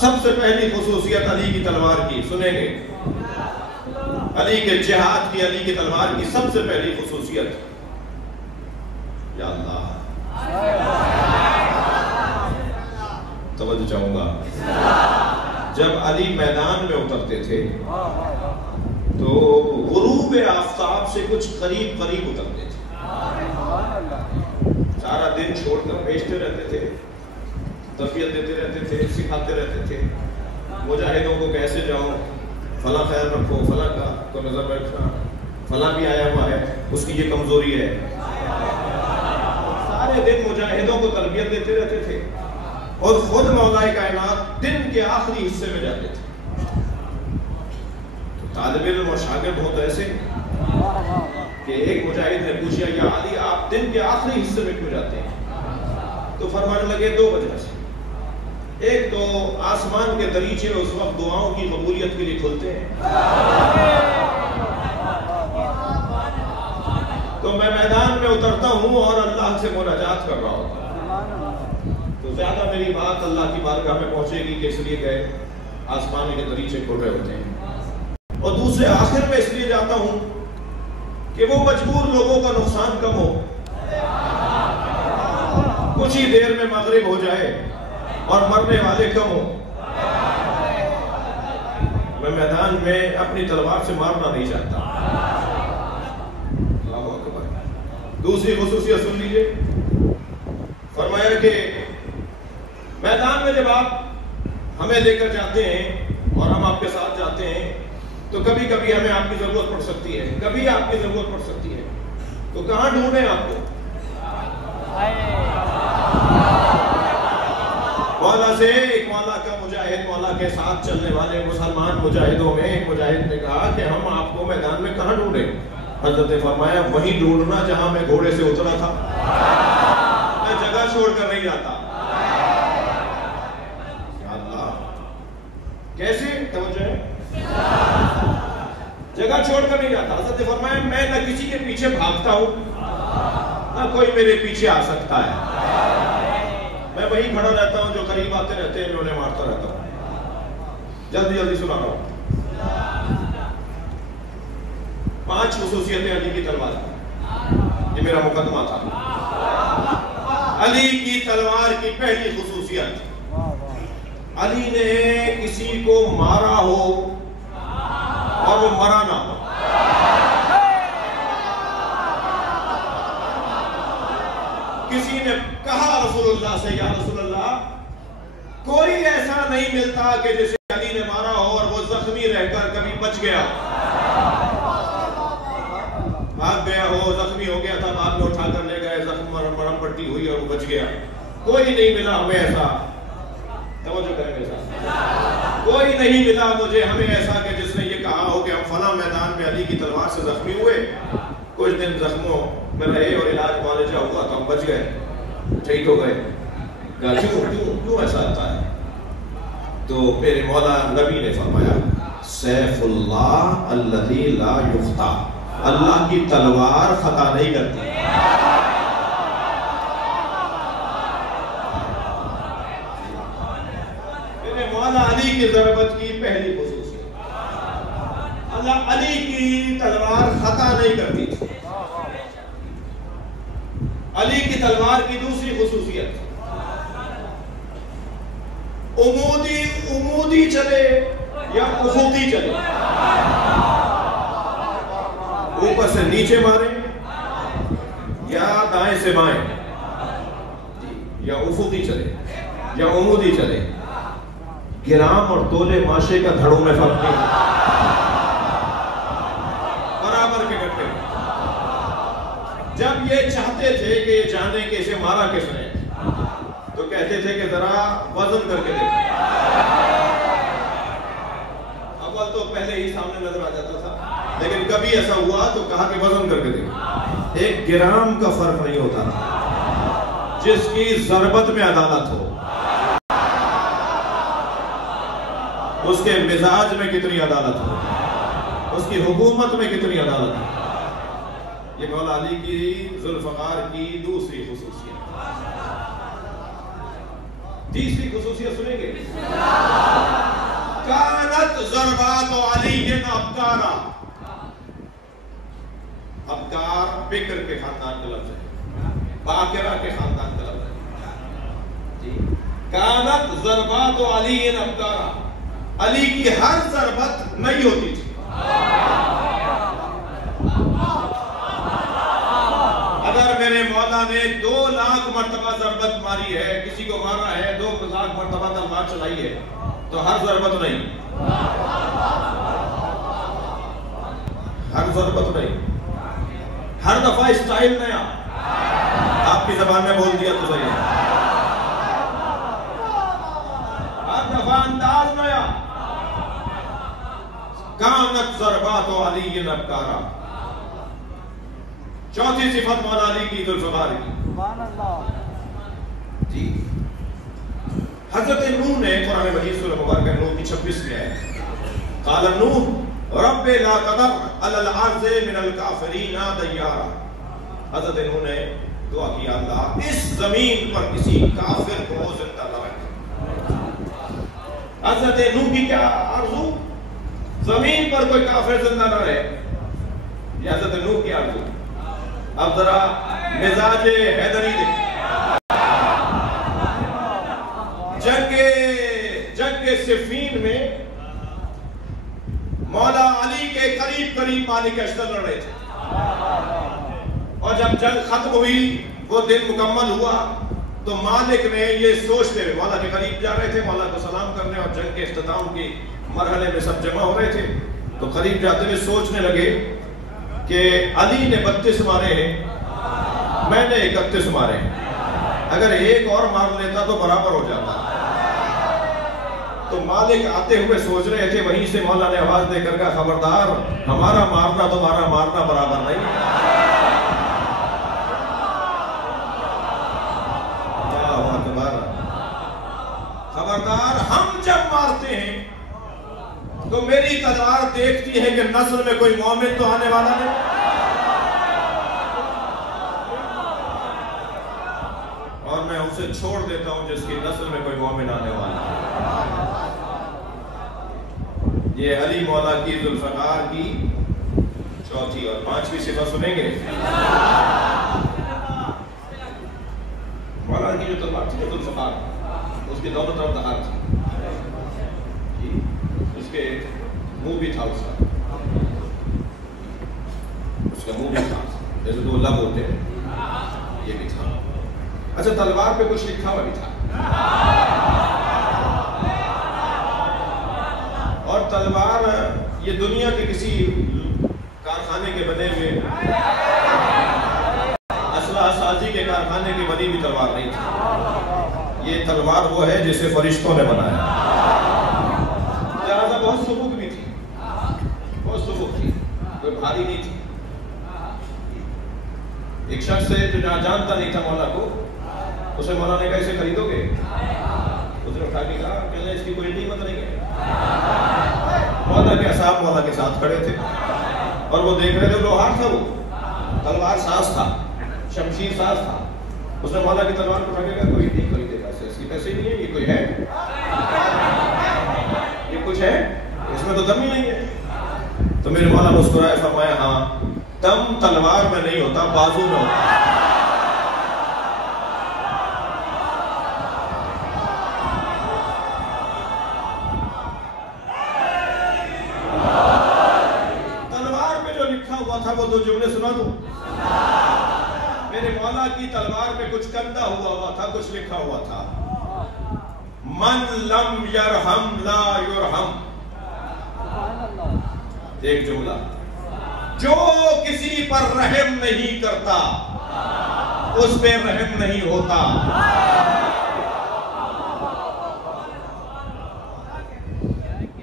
سب سے پہلی خصوصیت علی کی تلوار کی سنیں گے، علی کے جہاد کی، علی کی تلوار کی سب سے پہلی خصوصیت، یا اللہ توجہ چاہوں گا، جب علی میدان میں اترتے تھے تو غروب آفتاب سے کچھ قریب قریب اترتے تھے، سارا دن چھوڑ کر بیچتے رہتے تھے، تربیت دیتے رہتے تھے، سکھاتے رہتے تھے مجاہدوں کو کیسے جاؤ، فلاں خیال رکھو، فلاں کا کو نظر رکھنا، فلاں بھی آیا ہوا ہے اس کی یہ کمزوری ہے، سارے دن مجاہدوں کو تربیت دیتے رہتے تھے، اور خود مولا کائنات دن کے آخری حصے میں جاتے تھے۔ تو طالب علم اور شاگرد ہوتا ایسے کہ ایک مجاہد نے پوچھا یا علی آپ دن کے آخری حصے میں کیوں جاتے ہیں؟ تو فرمانے لگے دو وجہ سے، ایک تو آسمان کے دریچے اس وقت دعاؤں کی قبولیت کے لیے کھلتے ہیں، تو میں میدان میں اترتا ہوں اور اللہ سے مناجات کر رہا ہوں، تو زیادہ میری بات اللہ کی بارگاہ میں پہنچے گی کہ اس لیے گئے آسمان کے دریچے کھل رہے ہوتے ہیں، اور دوسرے آخر میں اس لیے جاتا ہوں کہ وہ مجبور لوگوں کا نقصان کم ہو، کچھ ہی دیر میں مغرب ہو جائے اور مرنے والے کم ہو، میں میدان میں اپنی تلوار سے مارنا نہیں چاہتا۔ اللہ اکبر۔ دوسری خصوصیت سن لیجئے، فرمایا کہ میدان میں جب آپ ہمیں لے کر جاتے ہیں اور ہم آپ کے ساتھ جاتے ہیں تو کبھی کبھی ہمیں آپ کی ضرورت پڑ سکتی ہے، کبھی آپ کی ضرورت پڑ سکتی ہے، تو کہاں ڈھونڈیں آپ کو؟ مولا سے ایک مولا کا مجاہد، مولا کے ساتھ چلنے والے مسلمان مجاہدوں میں ایک مجاہد نے کہا کہ ہم آپ کو میدان میں کہاں ڈھونڈیں؟ حضرت نے فرمایا وہیں ڈھونڈنا جہاں میں گھوڑے سے اترا تھا، میں جگہ چھوڑ کر نہیں جاتا۔ یا اللہ کیسے توجہ ہے؟ جگہ چھوڑ کر نہیں جاتا۔ حضرت نے فرمایا میں نہ کسی کے پیچھے بھاگتا ہوں نہ کوئی میرے پیچھے آ سکتا ہے، میں وہیں کھڑا رہتا ہوں، جو قریب آتے رہتے ہیں میں انہیں مارتا رہتا ہوں۔ جلدی جلدی سنا رہا ہوں۔ 5 خصوصیتیں علی کی تلوار کی، یہ میرا مقدمہ تھا۔ علی کی تلوار کی پہلی خصوصیت، علی نے کسی کو مارا ہو اور وہ مرا نہ ہو۔ کسی نے کہا رسول اللہ سے یا رسول اللہ کوئی ایسا نہیں ملتا کہ جسے علی نے مارا ہو اور وہ زخمی رہ کر کبھی بچ گیا، بھاگ گیا ہو، زخمی ہو گیا تھا، بعد میں اٹھا کر لے گئے، زخم مرم پٹی ہوئی اور وہ بچ گیا، کوئی نہیں ملا ہمیں ایسا۔ توجہ کریں میرے ساتھ، کوئی نہیں ملا مجھے ہمیں ایسا کہ جس نے یہ کہا ہو کہ ہم فلاں میدان میں علی کی تلوار سے زخمی ہوئے، کچھ دن زخموں میں رہے اور علاج معالجہ ہوا تو ہم بچ گئے، ٹھیک ہو گئے۔ کیوں ایسا آتا ہے؟ تو میرے مولا نبی نے فرمایا سیف اللہ الذی لا یخطا، اللہ کی تلوار خطا نہیں کرتی۔ میرے مولا علی کی ضربت کی پہلی خصوصیت، اللہ علی کی تلوار خطا نہیں کرتی تھی۔ علی کی تلوار کی دوسری خصوصیت، عمودی چلے یا افقی چلے، اوپر سے نیچے مارے یا دائیں سے بائیں، یا افقی چلے یا عمودی چلے، گرام اور تولے ماشے کا دھڑوں میں فرق نہیں، برابر کے گٹے۔ جب یہ چاہتے تھے کہ یہ جانے کہ اسے مارا کس نے تو کہتے تھے کہ ذرا وزن کر کے دیکھیں، اول تو پہلے ہی سامنے نظر آ جاتا تھا، لیکن کبھی ایسا ہوا تو کہا کہ وزن کر کے دیکھیں۔ ایک گرام کا فرق نہیں ہوتا تھا، جس کی ضربت میں عدالت ہو، اس کے مزاج میں کتنی عدالت ہو، اس کی حکومت میں کتنی عدالت ہو۔ یہ مولا علی کی ذوالفقار کی دوسری خصوصیت۔ تیسری خصوصیت سنیں گے؟ بکر کے خاندان کا لفظ ہے، باقرہ کے خاندان کا لفظ ہے. کانت ضربات علی ابکارا، علی کی ہر ضربت نئی ہوتی تھی. اگر میرے مولا نے 2 لاکھ مرتبہ ضربت ماری ہے، کسی کو مارا ہے، 2 لاکھ مرتبہ تلوار چلائی ہے، تو ہر ضربت نہیں، ہر ضربت نہیں، ہر دفعہ اسٹائل نیا. آپ کی زبان میں بول دیا تو صحیح ہے. ہر دفعہ انداز نیا. کانت ضربات علی ابکارا. چوتھی صفت مولا علی کی ذوالفقار کی. جی حضرت نوح نے قرآن مجید سورہ مبارکہ نوح کی 26 میں ہے، قال نوح رب لا تذر علی الارض من الکافرین دیارا. حضرت نوح نے دعا کی، اللہ اس زمین پر کسی کافر کو زندہ نہ رکھ. حضرت نوح کی کیا آرزو؟ زمین پر کوئی کافر زندہ نہ رہے. یہ حضرت نوح کی آرزو. اب ذرا مزاج حیدری دیکھ. جنگ صفین میں مولا علی کے قریب مالک اشتر لڑ رہے تھے، اور جب جنگ ختم ہوئی، وہ دن مکمل ہوا، تو مالک نے یہ سوچتے ہوئے مولا کے قریب جا رہے تھے، مولا کو سلام کرنے، اور جنگ کے اختتام کے مرحلے میں سب جمع ہو رہے تھے، تو قریب جاتے ہوئے سوچنے لگے کہ علی نے 32 مارے ہیں، میں نے 31 مارے ہیں، اگر ایک اور مار لیتا تو برابر ہو جاتا. تو مالک آتے ہوئے سوچ رہے تھے، وہیں سے مولا نے آواز دے کر کہا، خبردار، ہمارا مارنا تمہارا مارنا برابر نہیں. خبردار، ہم جب مارتے ہیں تو میری تلوار دیکھتی ہے کہ نسل میں کوئی مومن تو آنے والا نہیں. اور میں اسے چھوڑ دیتا ہوں جس کی نسل میں کوئی مومن آنے والا ہے. یہ علی مولا کی ذوالفقار کی چوتھی اور 5ویں صفت سنیں گے. مولا کی جو تلوار تھی ذوالفقار، اس کے دونوں طرف دھار تھی، اس کے منہ بھی تھا، اس کا منہ بھی تھا، جیسے 2 لب ہوتے ہیں، یہ بھی تھا. اچھا، تلوار پہ کچھ لکھا ہوا بھی تھا، اور تلوار یہ دنیا کے کسی کارخانے کے بنے ہوئے، اسلحہ سازی کے کارخانے کی بنی بھی تلوار نہیں تھی. یہ تلوار وہ ہے جسے فرشتوں نے بنایا. لہذا بہت سبک بھی تھی، بہت سبک تھی، کوئی بھاری نہیں تھی. ایک شخص ہے جو جانتا نہیں تھا مولا کو، اسے مولا نے کہا اسے خریدو گے؟ اس نے اٹھا کے کہا کہ اس کی کوئی قیمت نہیں ہے. مولا کے اصحاب مولا کے ساتھ کھڑے تھے اور وہ دیکھ رہے تھے. لوہار تھا، وہ تلوار ساز تھا، شمشیر ساز تھا. اس نے مولا کی تلوار کو اٹھا کے کہا کوئی نہیں خریدے گا، اس کی پیسے نہیں ہے، یہ کوئی ہے، یہ کچھ ہے، اس میں تو دم ہی نہیں ہے. تو میرے مولا مسکرائے، فرمایا ہاں، دم تلوار میں نہیں ہوتا، بازو میں ہوتا. وہ 2 جملے سنا دوں. میرے مولا کی تلوار میں کچھ کندہ ہوا تھا، کچھ لکھا ہوا تھا، من لم یرحم لا یرحم. ایک جملہ، جو کسی پر رحم نہیں کرتا اس پہ رحم نہیں ہوتا.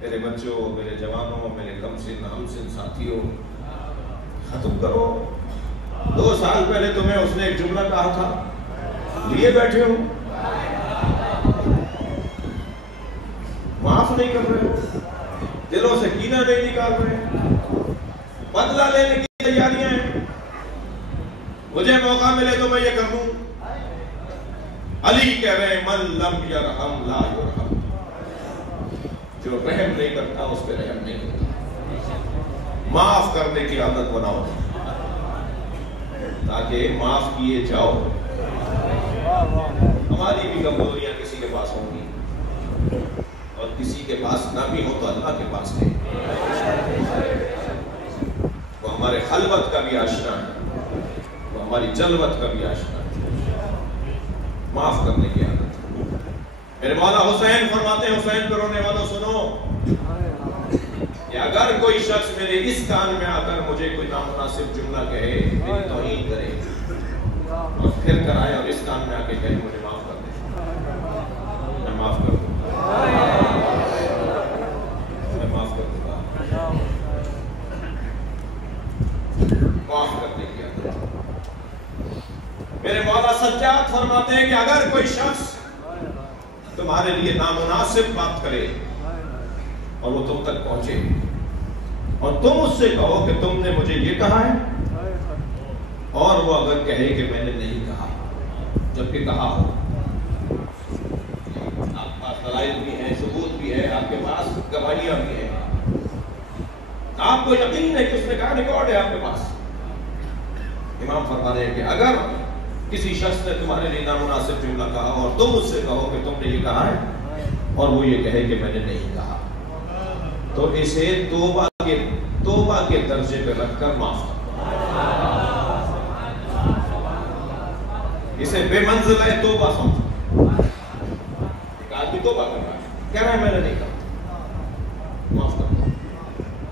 میرے بچوں، میرے جوانوں، میرے کم سن ہم سن ساتھیوں، ختم کرو. 2 سال پہلے تمہیں اس نے ایک جملہ کہا تھا، لیے بیٹھے ہو، معاف نہیں کر رہے ہو، دلوں سے کینہ نہیں نکال رہے، بدلہ لینے کی تیاریاں ہیں. مجھے موقع ملے تو میں یہ کر دوں. علی کہہ رہے من لم یرحم لا یرحم. جو رحم نہیں کرتا اس پہ رحم نہیں ہوتا. معاف کرنے کی عادت بناؤ. تاکہ معاف کیے جاؤ۔ ہماری بھی کمزوریاں کسی کے پاس ہوں گی، اور کسی کے پاس نہ بھی ہو تو اللہ کے پاس ہے، وہ ہمارے خلوت کا بھی آشنا ہے، وہ ہماری جلوت کا بھی آشنا ہے، معاف کرنے کی عادت۔ میرے مولا حسین فرماتے ہیں، حسین پہ رونے والوں سنو کہ اگر کوئی شخص میرے اس کان میں آ کر مجھے کوئی نامناسب جملہ کہے، میری توہین کرے، اور پھر کر آئے اور اس کان میں آ کے کہے مجھے معاف کر دے، میں معاف کر دوں گا، میں معاف کر دوں گا۔ معاف کرنے کی عادت۔ میرے مولا سجاد فرماتے ہیں کہ اگر کوئی شخص تمہارے لیے نامناسب بات کرے اور وہ تم تک پہنچے اور تم اس سے کہو کہ تم نے مجھے یہ کہا ہے، اور وہ اگر کہے کہ میں نے نہیں کہا جبکہ کہا ہو، آپ کے پاس دلائل بھی ہیں، ثبوت بھی ہے، آپ کے پاس گواہیاں بھی ہیں، آپ کو یقین ہے کہ اس نے کہا، ریکارڈ ہے آپ کے پاس، امام فرما رہے ہیں کہ اگر کسی شخص نے تمہارے لیے نامناسب جملہ کہا اور تم اس سے کہو کہ تم نے یہ کہا ہے اور وہ یہ کہے کہ میں نے نہیں کہا، تو اسے توبہ کے درجے پہ رکھ کر معاف کرو، اسے بے منزلہ توبہ سمجھو۔ ایک آدمی توبہ کر رہا ہے، کہہ رہا ہے میں نے نہیں کہا، معاف کر دو،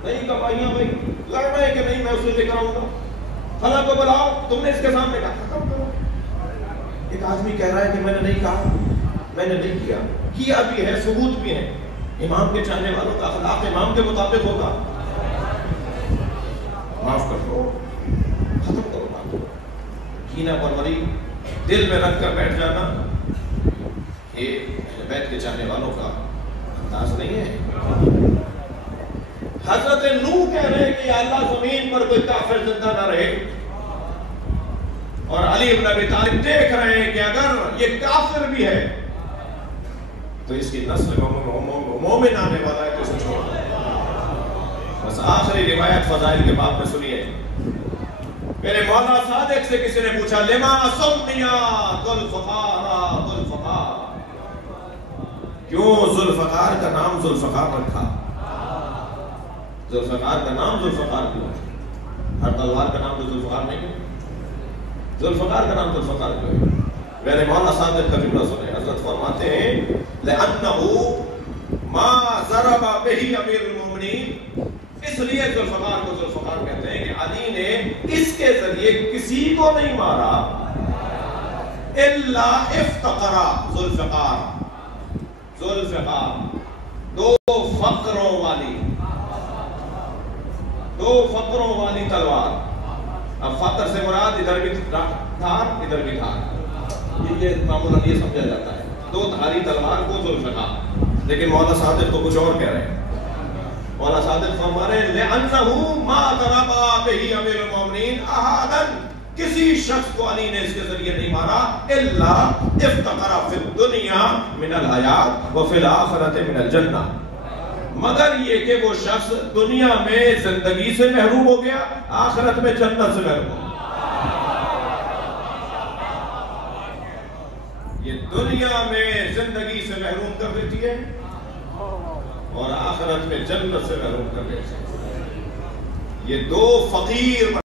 نہیں گواہیاں بھائی لڑنا ہے کہ نہیں، میں اسے لے کر آؤں گا، فلاں کو بلاؤ، تم نے اس کے سامنے کہا، ختم کرو۔ ایک آدمی کہہ رہا ہے کہ میں نے نہیں کہا، میں نے نہیں کیا بھی ہے، ثبوت بھی ہے، امام کے چاہنے والوں کا اخلاق امام کے مطابق ہوگا، معاف کر دو، ختم کرو بات کو۔ کینہ پروری دل میں رکھ کر بیٹھ جانا یہ اہل بیت کے چاہنے والوں کا انداز نہیں ہے۔ حضرت نوح کہہ رہے ہیں کہ یا اللہ زمین پر کوئی کافر زندہ نہ رہے، اور علی بن ابی طالب دیکھ رہے ہیں کہ اگر یہ کافر بھی ہے تو اس کی نسل مومن آنے والا ہے، تو اسے چھوڑ دو۔ بس آخری روایت فضائل کے باب میں سنیے، میرے مولا صادق سے کسی نے پوچھا لما سمیا ذوالفقار، ذوالفقار، کیوں ذوالفقار کا نام ذوالفقار رکھا؟ ذوالفقار کا نام ذوالفقار کیوں؟ ہر تلوار کا نام تو ذوالفقار نہیں ہے، ذوالفقار کا نام ذوالفقار کیوں ہے؟ میرے مولا صادق کا جملہ سنیں، حضرت فرماتے ہیں لأنه ما ضرب به امیر المومنین، اس لیے ذوالفقار کو ذوالفقار کہتے ہیں کہ علی نے اس کے ذریعے کسی کو نہیں مارا الا افتقرا، ذوالفقار، ذوالفقار دو فقروں والی تلوار۔ اب فقر سے مراد ادھر بھی دھار ادھر بھی دھار، یہ معمولاً یہ سمجھا جاتا ہے، دو دھاری تلوار کو ذوالفقار، لیکن مولا صادق تو کچھ اور کہہ رہے ہیں۔ مولا صادق فرما رہے ہیں لِأَنَّهُ مَا ضَرَبَ بِهِ أَمِيرُ الْمُؤْمِنِينَ أَحَدًا، کسی شخص کو علی نے اس کے ذریعے نہیں مارا الا افتقر فی الدنیا من الحیات وفی الآخرۃ من الجنہ، مگر یہ کہ وہ شخص دنیا میں زندگی سے محروم ہو گیا، آخرت میں جنت سے محروم ہو گیا۔ یہ دنیا میں زندگی سے محروم کر دیتی ہے اور آخرت میں جنت سے محروم کر دیتی ہے۔ یہ دو فقیر